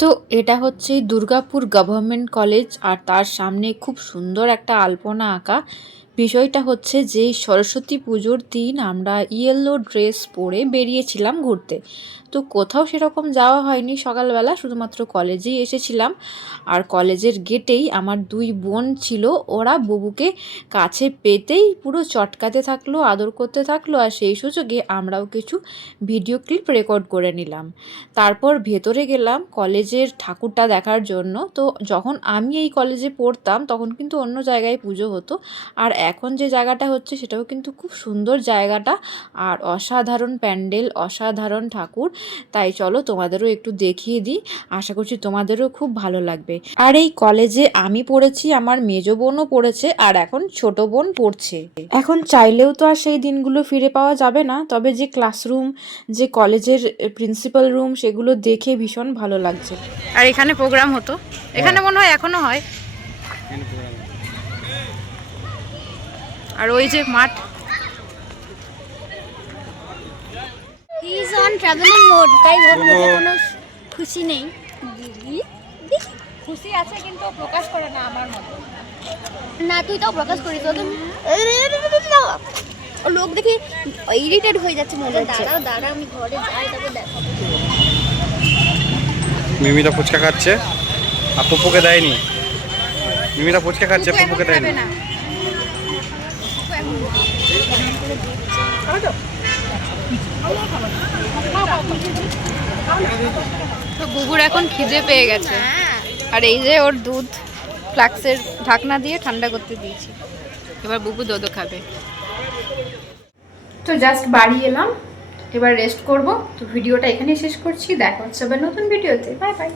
তো এটা হচ্ছে দুর্গাপুর গভর্নমেন্ট কলেজ, আর তার সামনে খুব সুন্দর একটা আলপনা আঁকা। বিষয়টা হচ্ছে যে সরস্বতী পুজোর দিন আমরা ইয়েলো ড্রেস পরে বেরিয়েছিলাম ঘুরতে। তো কোথাও সেরকম যাওয়া হয়নি সকালবেলা, শুধুমাত্র কলেজেই এসেছিলাম। আর কলেজের গেটেই আমার দুই বোন ছিল, ওরা বুবুকে কাছে পেতেই পুরো চটকাতে থাকলো, আদর করতে থাকলো, আর সেই সুযোগে আমরাও কিছু ভিডিও ক্লিপ রেকর্ড করে নিলাম। তারপর ভেতরে গেলাম কলেজের ঠাকুরটা দেখার জন্য। তো যখন আমি এই কলেজে পড়তাম তখন কিন্তু অন্য জায়গায় পুজো হতো, আর এখন যে জায়গাটা হচ্ছে সেটাও কিন্তু খুব সুন্দর জায়গাটা, আর অসাধারণ প্যান্ডেল, অসাধারণ ঠাকুর। তাই চলো তোমাদেরও একটু দেখিয়ে দিই, আশা করছি তোমাদেরও খুব ভালো লাগবে। আর এই কলেজে আমি পড়েছি, আমার মেজো বোনও পড়েছে, আর এখন ছোট বোন পড়ছে। এখন চাইলেও তো আর সেই দিনগুলো ফিরে পাওয়া যাবে না, তবে যে ক্লাসরুম, যে কলেজের প্রিন্সিপাল রুম, সেগুলো দেখে ভীষণ ভালো লাগছে। আর এখানে প্রোগ্রাম হতো, এখানে মনে হয় এখনো হয়। আর ওই যে মাঠ। He is on travelling mode, তাই ওর মধ্যে কোনো খুশি নেই। দিদি খুশি আছে কিন্তু প্রকাশ করে না আমার মতো। না, তুই তাও প্রকাশ করিস। লোক দেখি ইরিটেট হয়ে যাচ্ছে মনে হচ্ছে। দাঁড়া আমি ঘরে যাই, তবে দেখাবো। মিমিরা ফুচকা খাচ্ছে আর পপুকে দেয়নি। মিমিরা ফুচকা খাচ্ছে, পপুকে দেয়নি। তো বুবুর এখন খিদে পেয়ে গেছে, আর এই যে ওর দুধ ফ্লাক্সের ঢাকনা দিয়ে ঠান্ডা করতে দিয়েছি, এবার বুবু দুধ খাবে। তো জাস্ট বাড়ি এলাম, এবার রেস্ট করব। তো ভিডিওটা এখানেই শেষ করছি, দেখা হচ্ছে আবার নতুন ভিডিওতে। Bye bye.